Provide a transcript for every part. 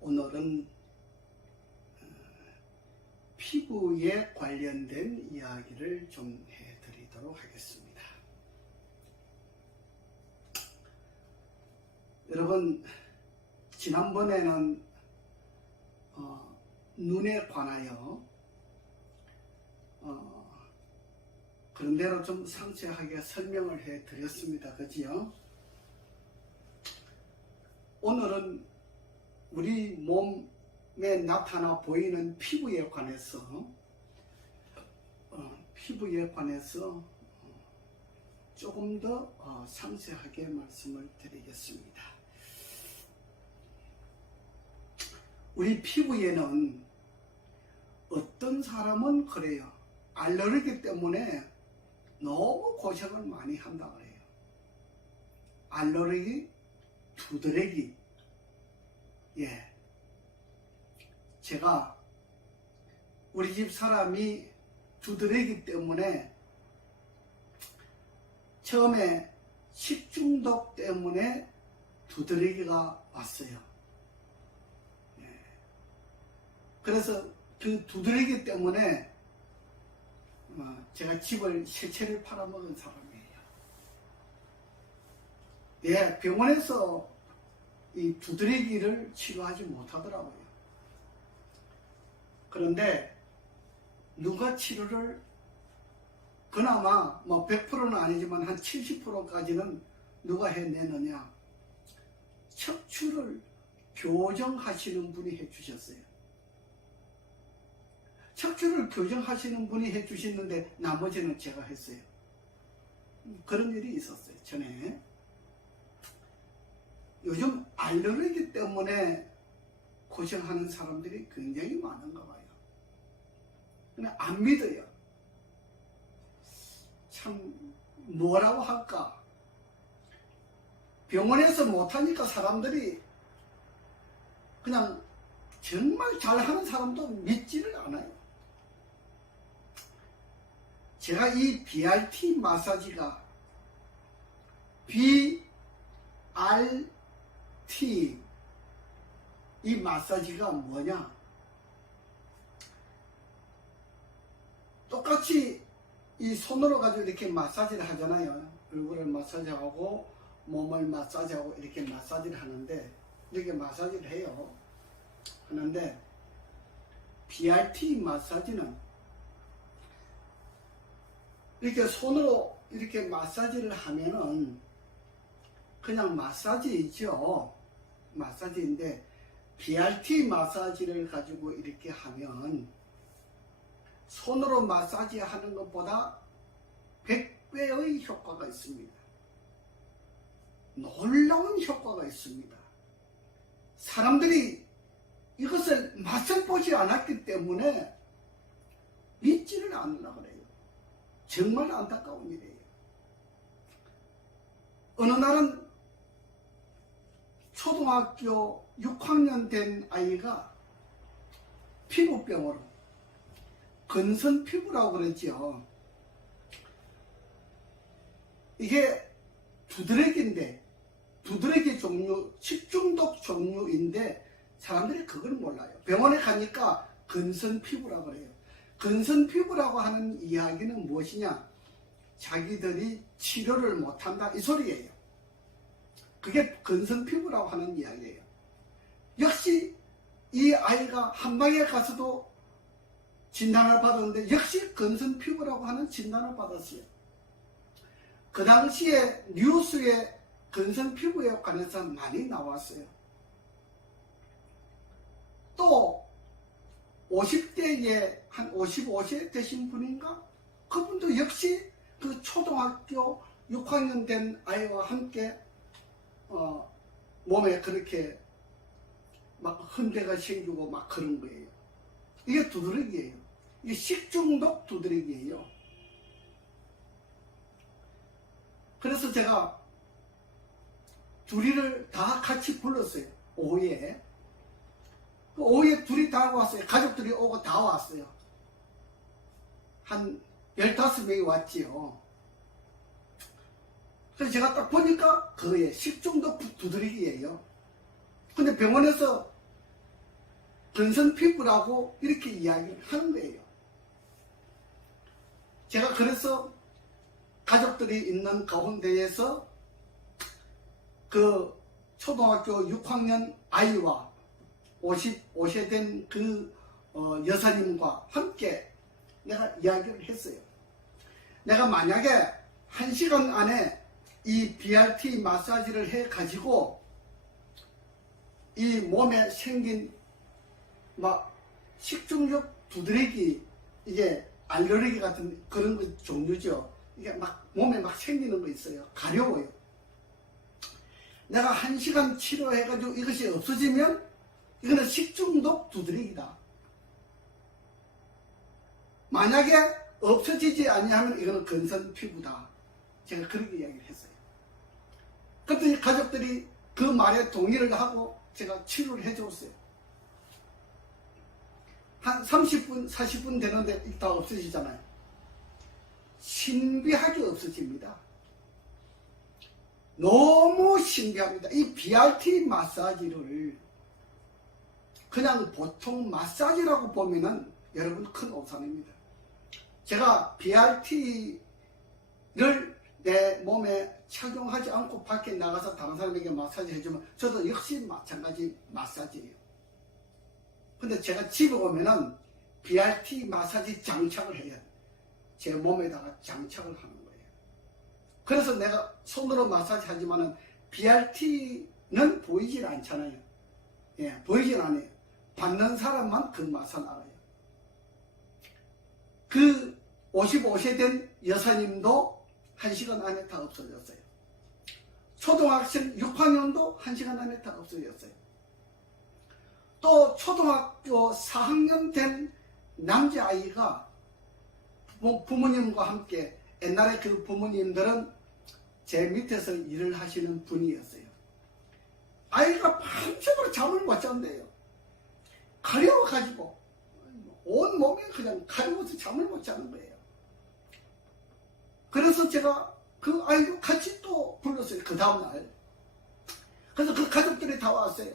오늘은 피부에 관련된 이야기를 좀 해드리도록 하겠습니다. 여러분, 지난번에는 눈에 관하여 그런 대로 좀 상세하게 설명을 해드렸습니다. 그지요? 오늘은 우리 몸에 나타나 보이는 피부에 관해서 조금 더 상세하게 말씀을 드리겠습니다. 우리 피부에는 어떤 사람은 그래요. 알레르기 때문에 너무 고생을 많이 한다 그래요. 알레르기, 두드러기. 예. 제가 우리 집 사람이 두드러기 때문에 처음에 식중독 때문에 두드러기가 왔어요. 예. 그래서 그 두드러기 때문에 제가 집을 세 채를 팔아먹은 사람이에요. 예, 병원에서 이 두드러기를 치료하지 못하더라고요. 그런데 누가 치료를 그나마 100%는 아니지만 한 70%까지는 누가 해내느냐? 척추를 교정하시는 분이 해주셨어요. 척추를 교정하시는 분이 해주시는데 나머지는 제가 했어요. 그런 일이 있었어요, 전에. 요즘 알레르기 때문에 고생하는 사람들이 굉장히 많은가 봐요. 근데 안 믿어요. 참 뭐라고 할까? 병원에서 못하니까 사람들이 그냥 정말 잘하는 사람도 믿지를 않아요. 제가 이 BRT 마사지가 BRT 이 마사지가 뭐냐? 똑같이 이 손으로 가지고 이렇게 마사지를 하잖아요. 얼굴을 마사지하고 몸을 마사지하고 이렇게 마사지를 하는데 이렇게 마사지를 해요. 하는데 BRT 마사지는 이렇게 손으로 이렇게 마사지를 하면은 그냥 마사지이죠. 마사지인데 BRT 마사지를 가지고 이렇게 하면 손으로 마사지 하는 것보다 100배의 효과가 있습니다. 놀라운 효과가 있습니다. 사람들이 이것을 맛을 보지 않았기 때문에 믿지를 않으려고 그래요. 정말 안타까운 일이에요. 어느 날은 초등학교 6학년 된 아이가 피부병으로, 건선 피부라고 그랬죠. 이게 두드러기인데, 두드러기 종류, 식중독 종류인데 사람들이 그걸 몰라요. 병원에 가니까 건선 피부라고 그래요. 건선 피부라고 하는 이야기는 무엇이냐? 자기들이 치료를 못한다 이 소리예요. 그게 건선 피부라고 하는 이야기예요. 역시 이 아이가 한방에 가서도 진단을 받았는데 역시 건선 피부라고 하는 진단을 받았어요. 그 당시에 뉴스에 건선 피부에 관해서 많이 나왔어요. 또 50대에 한 55세 되신 분인가? 그분도 역시 그 초등학교 6학년 된 아이와 함께 몸에 그렇게 막 흔대가 생기고 막 그런 거예요. 이게 두드러기예요. 이게 식중독 두드러기예요. 그래서 제가 둘이를 다 같이 불렀어요. 오후에. 오후에 둘이 다 왔어요. 가족들이 오고 다 왔어요. 한 15명이 왔지요. 그래서 제가 딱 보니까 그거에 식중독 두드러기예요. 근데 병원에서 근선 피부라고 이렇게 이야기를 하는 거예요. 제가 그래서 가족들이 있는 가운데에서 그 초등학교 6학년 아이와 55세 된 그 여사님과 함께 내가 이야기를 했어요. 내가 만약에 1시간 안에 이 BRT 마사지를 해 가지고 이 몸에 생긴 막 식중독 두드러기, 이게 알레르기 같은 그런 거 종류죠. 이게 막 몸에 막 생기는 거 있어요. 가려워요. 내가 1시간 치료해가지고 이것이 없어지면 이거는 식중독 두드러기다. 만약에 없어지지 아니하면 이거는 근선 피부다. 제가 그렇게 이야기를 했어요. 그랬더니 가족들이 그 말에 동의를 하고 제가 치료를 해줬어요. 한 30분, 40분 되는데 다 없어지잖아요. 신비하게 없어집니다. 너무 신기합니다. 이 BRT 마사지를 그냥 보통 마사지라고 보면은 여러분 큰 오산입니다. 제가 BRT를 내 몸에 착용하지 않고 밖에 나가서 다른 사람에게 마사지 해주면 저도 역시 마찬가지 마사지예요. 근데 제가 집에 오면은 BRT 마사지 장착을 해요. 제 몸에다가 장착을 하는 거예요. 그래서 내가 손으로 마사지 하지만은 BRT는 보이질 않잖아요. 예, 보이질 않아요. 받는 사람만 그 맛을 알아요. 그 55세 된 여사님도 1시간 안에 다 없어졌어요. 초등학생 6학년도 1시간 안에 다 없어졌어요. 또 초등학교 4학년 된 남자아이가 부모님과 함께, 옛날에 그 부모님들은 제 밑에서 일을 하시는 분이었어요. 아이가 밤새도록 잠을 못 잔대요. 가려워가지고 온 몸이 그냥 가려워서 잠을 못 자는 거예요. 그래서 제가 그 아이도 같이 또 불렀어요. 그 다음날. 그래서 그 가족들이 다 왔어요.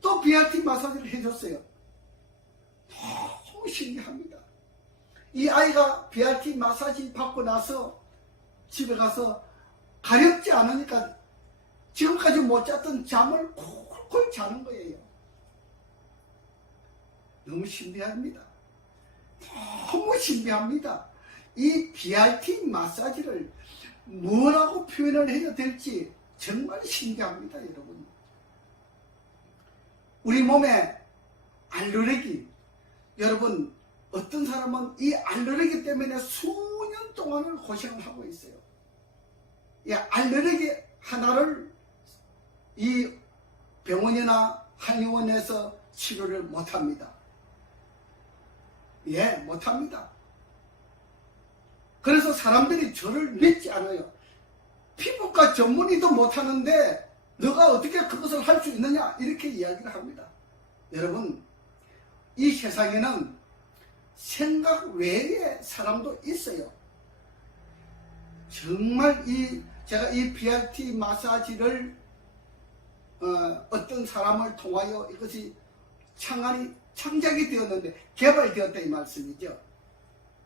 또 BRT 마사지를 해줬어요. 너무 신기합니다. 이 아이가 BRT 마사지 받고 나서 집에 가서 가렵지 않으니까 지금까지 못 잤던 잠을 콜콜 자는 거예요. 너무 신비합니다. 너무 신비합니다. 이 BRT 마사지를 뭐라고 표현을 해야 될지 정말 신기합니다, 여러분. 우리 몸에 알레르기, 여러분, 어떤 사람은 이 알레르기 때문에 수년 동안을 고생을 하고 있어요. 이 알레르기 하나를 이 병원이나 한의원에서 치료를 못합니다. 예, 못합니다. 그래서 사람들이 저를 믿지 않아요. 피부과 전문의도 못하는데 너가 어떻게 그것을 할 수 있느냐, 이렇게 이야기를 합니다. 여러분, 이 세상에는 생각 외의 사람도 있어요. 정말 제가 이 BRT 마사지를 어떤 사람을 통하여 이것이 창작이 되었는데, 개발되었다 이 말씀이죠.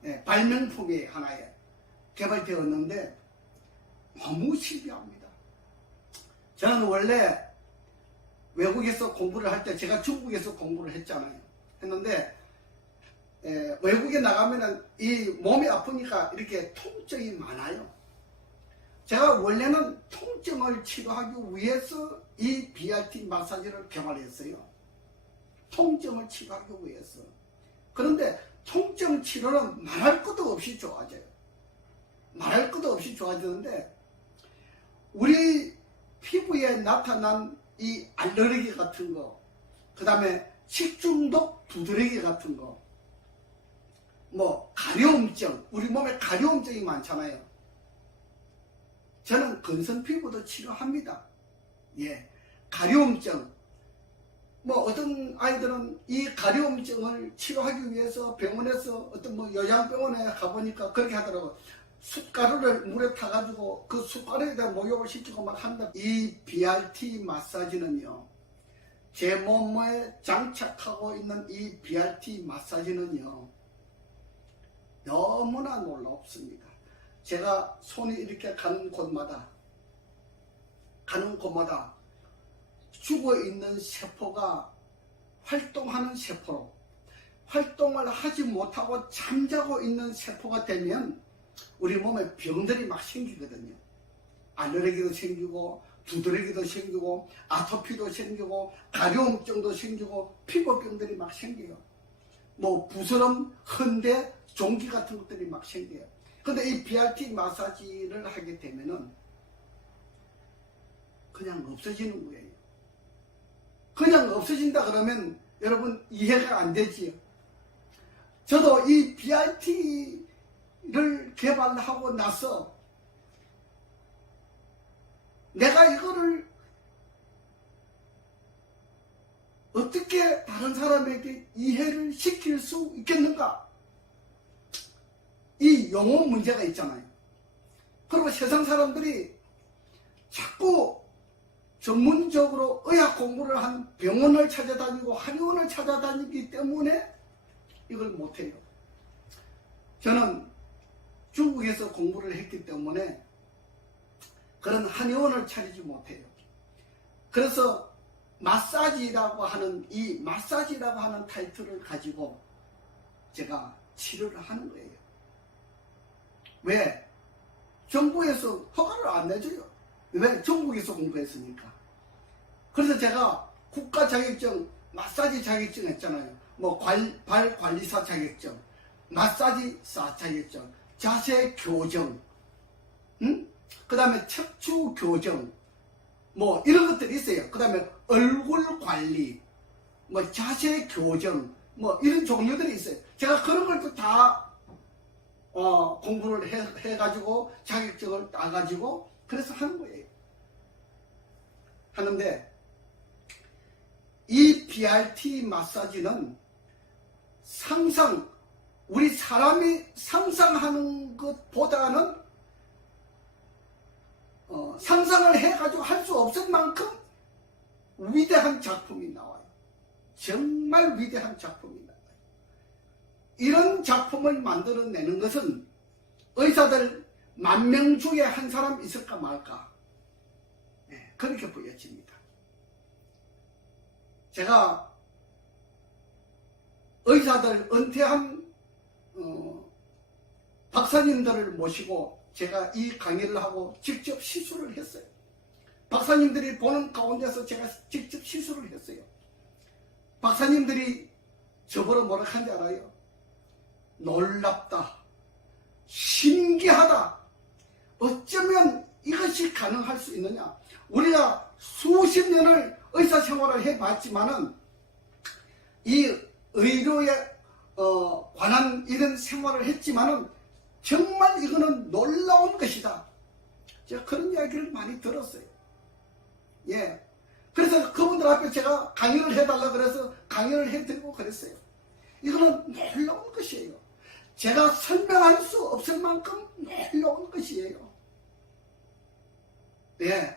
네, 발명품이 하나에 개발되었는데 너무 신기합니다. 저는 원래 외국에서 공부를 할 때, 제가 중국에서 공부를 했잖아요. 했는데 외국에 나가면은 이 몸이 아프니까 이렇게 통증이 많아요. 제가 원래는 통증을 치료하기 위해서 이 BRT 마사지를 개발했어요. 통증을 치료하기 위해서. 그런데 통증 치료는 말할 것도 없이 좋아져요. 말할 것도 없이 좋아지는데, 우리 피부에 나타난 이 알레르기 같은 거, 그 다음에 식중독 두드러기 같은 거, 뭐 가려움증, 우리 몸에 가려움증이 많잖아요. 저는 근선 피부도 치료합니다. 예, 가려움증. 뭐 어떤 아이들은 이 가려움증을 치료하기 위해서 병원에서 어떤 뭐 요양병원에 가보니까 그렇게 하더라고요. 숯가루를 물에 타가지고 그 숯가루에다 목욕을 시키고 막 한다. 이 BRT 마사지는요, 제 몸에 장착하고 있는 이 BRT 마사지는요, 너무나 놀랍습니다. 제가 손이 이렇게 가는 곳마다 죽어있는 세포가 활동하는 세포로, 활동을 하지 못하고 잠자고 있는 세포가 되면 우리 몸에 병들이 막 생기거든요. 알레르기도 생기고 두드러기도 생기고 아토피도 생기고 가려움증도 생기고 피부병들이 막 생겨요. 뭐 부스럼, 헌대, 종기 같은 것들이 막 생겨요. 근데 이 BRT 마사지를 하게 되면은 그냥 없어지는 거예요. 그냥 없어진다 그러면 여러분 이해가 안 되지요. 저도 이 BRT를 개발하고 나서 내가 이거를 어떻게 다른 사람에게 이해를 시킬 수 있겠는가? 이 용어 문제가 있잖아요. 그리고 세상 사람들이 자꾸 전문적으로 의학 공부를 한 병원을 찾아다니고 한의원을 찾아다니기 때문에 이걸 못해요. 저는 중국에서 공부를 했기 때문에 그런 한의원을 차리지 못해요. 그래서 마사지라고 하는 이 마사지라고 하는 타이틀을 가지고 제가 치료를 하는 거예요. 왜? 정부에서 허가를 안 내줘요. 왜? 중국에서 공부했으니까. 그래서 제가 국가 자격증, 마사지 자격증 했잖아요. 뭐 발 관리사 자격증, 마사지사 자격증, 자세 교정, 그 다음에 척추 교정, 뭐 이런 것들이 있어요. 그 다음에 얼굴 관리, 뭐 자세 교정, 뭐 이런 종류들이 있어요. 제가 그런 것도 다 공부를 해가지고 자격증을 따가지고 그래서 하는 거예요. 하는데 이 BRT 마사지는 우리 사람이 상상하는 것보다는 상상을 해가지고 할 수 없을 만큼 위대한 작품이 나와요. 정말 위대한 작품이 나와요. 이런 작품을 만들어내는 것은 의사들 10,000명 중에 한 사람 있을까 말까, 네, 그렇게 보여집니다. 제가 의사들 은퇴한 박사님들을 모시고 제가 이 강의를 하고 직접 시술을 했어요. 박사님들이 보는 가운데서 제가 직접 시술을 했어요. 박사님들이 저보러 뭐라 한지 알아요? 놀랍다, 신기하다, 어쩌면 이것이 가능할 수 있느냐. 우리가 수십 년을 의사 생활을 해봤지만은 이 의료에 관한 이런 생활을 했지만은 정말 이거는 놀라운 것이다. 제가 그런 이야기를 많이 들었어요. 예. 그래서 그분들 앞에 제가 강의를 해달라 그래서 강의를 해드리고 그랬어요. 이거는 놀라운 것이에요. 제가 설명할 수 없을 만큼 놀라운 것이에요. 네.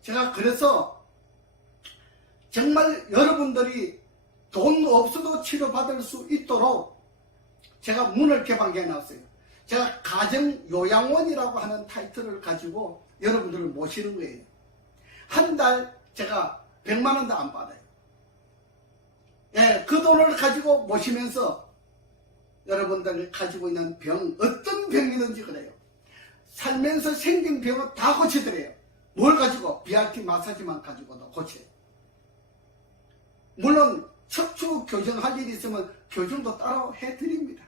제가 그래서 정말 여러분들이 돈 없어도 치료받을 수 있도록 제가 문을 개방해 놨어요. 제가 가정요양원이라고 하는 타이틀을 가지고 여러분들을 모시는 거예요. 한 달 제가 100만 원도 안 받아요. 예, 그 돈을 가지고 모시면서 여러분들이 가지고 있는 병, 어떤 병이든지 그래요. 살면서 생긴 병은 다 고치더래요. 뭘 가지고? BRT 마사지만 가지고도 고쳐요. 물론 척추 교정할 일이 있으면 교정도 따로 해드립니다.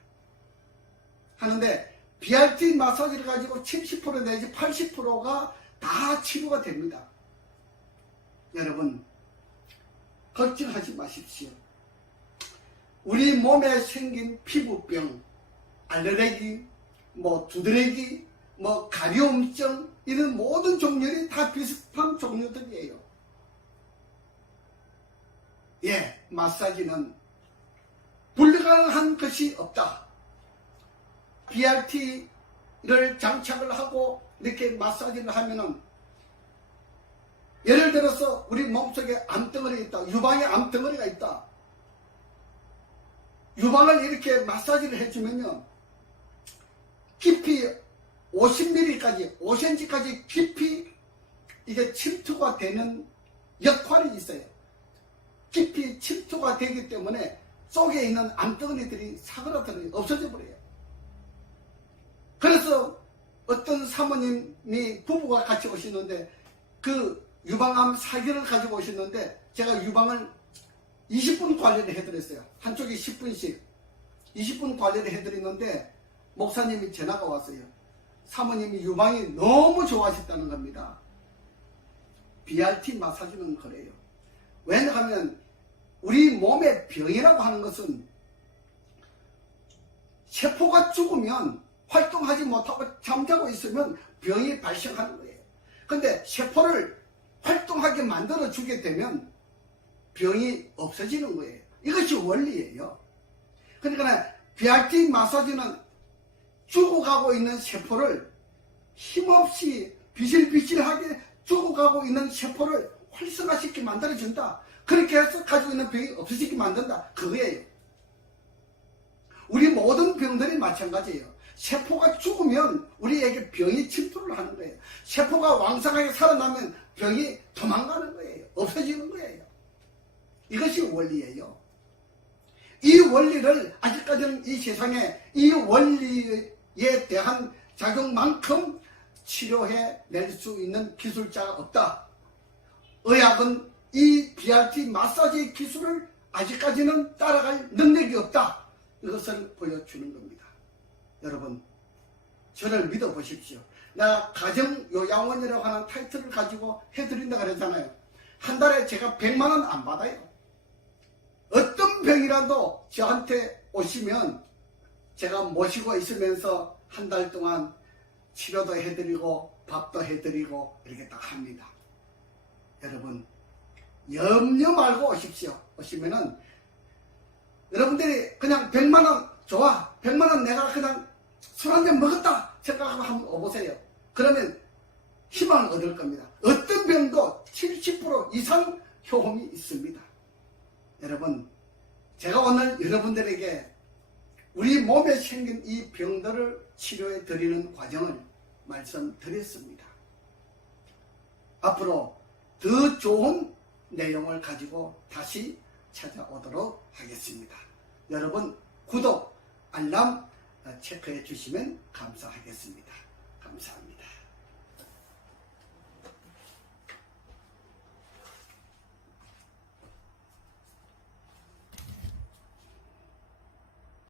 하는데 BRT 마사지를 가지고 70% 내지 80%가 다 치료가 됩니다. 여러분 걱정하지 마십시오. 우리 몸에 생긴 피부병, 알레르기, 뭐 두드러기, 뭐 가려움증, 이런 모든 종류들이 다 비슷한 종류들이에요. 예, 마사지는 불가능한 것이 없다. BRT 장착을 하고 이렇게 마사지를 하면은, 예를 들어서 우리 몸속에 암덩어리가 있다. 유방에 암덩어리가 있다. 유방을 이렇게 마사지를 해주면요, 깊이 50mm까지, 5cm까지 깊이 이게 침투가 되는 역할이 있어요. 깊이 침투가 되기 때문에 속에 있는 암덩어리들이 사그라들어요. 없어져 버려요. 그래서 어떤 사모님이 부부가 같이 오시는데, 그 유방암 사기를 가지고 오셨는데, 제가 유방을 20분 관리를 해드렸어요. 한쪽에 10분씩 20분 관리를 해드리는데, 목사님이 전화가 왔어요. 사모님이 유방이 너무 좋아하셨다는 겁니다. BRT 마사지는 그래요. 왜냐하면 우리 몸의 병이라고 하는 것은 세포가 죽으면, 활동하지 못하고 잠자고 있으면 병이 발생하는 거예요. 근데 세포를 활동하게 만들어 주게 되면 병이 없어지는 거예요. 이것이 원리예요. 그러니까 BRT 마사지는 죽어가고 있는 세포를 힘없이 비실비실하게 죽어가고 있는 세포를 활성화시키게 만들어준다. 그렇게 해서 가지고 있는 병이 없어지게 만든다. 그거예요. 우리 모든 병들이 마찬가지예요. 세포가 죽으면 우리에게 병이 침투를 하는 거예요. 세포가 왕성하게 살아나면 병이 도망가는 거예요. 없어지는 거예요. 이것이 원리예요. 이 원리를 아직까지는 이 세상에 이 원리에 대한 작용만큼 치료해 낼 수 있는 기술자가 없다. 의학은 이 BRT 마사지 기술을 아직까지는 따라갈 능력이 없다. 이것을 보여주는 겁니다. 여러분, 저를 믿어보십시오. 나 가정요양원이라고 하는 타이틀을 가지고 해드린다 그랬잖아요. 한 달에 제가 100만 원 안 받아요. 어떤 병이라도 저한테 오시면 제가 모시고 있으면서 한 달 동안 치료도 해드리고 밥도 해드리고 이렇게 딱 합니다. 여러분, 염려 말고 오십시오. 오시면은 여러분들이 그냥 100만 원 좋아, 100만 원 내가 그냥 술 한 잔 먹었다 생각하고 한번 오보세요. 그러면 희망을 얻을 겁니다. 어떤 병도 70% 이상 효험이 있습니다. 여러분, 제가 오늘 여러분들에게 우리 몸에 생긴 이 병들을 치료해 드리는 과정을 말씀드렸습니다. 앞으로 더 좋은 내용을 가지고 다시 찾아오도록 하겠습니다. 여러분, 구독, 알람 체크해 주시면 감사하겠습니다. 감사합니다.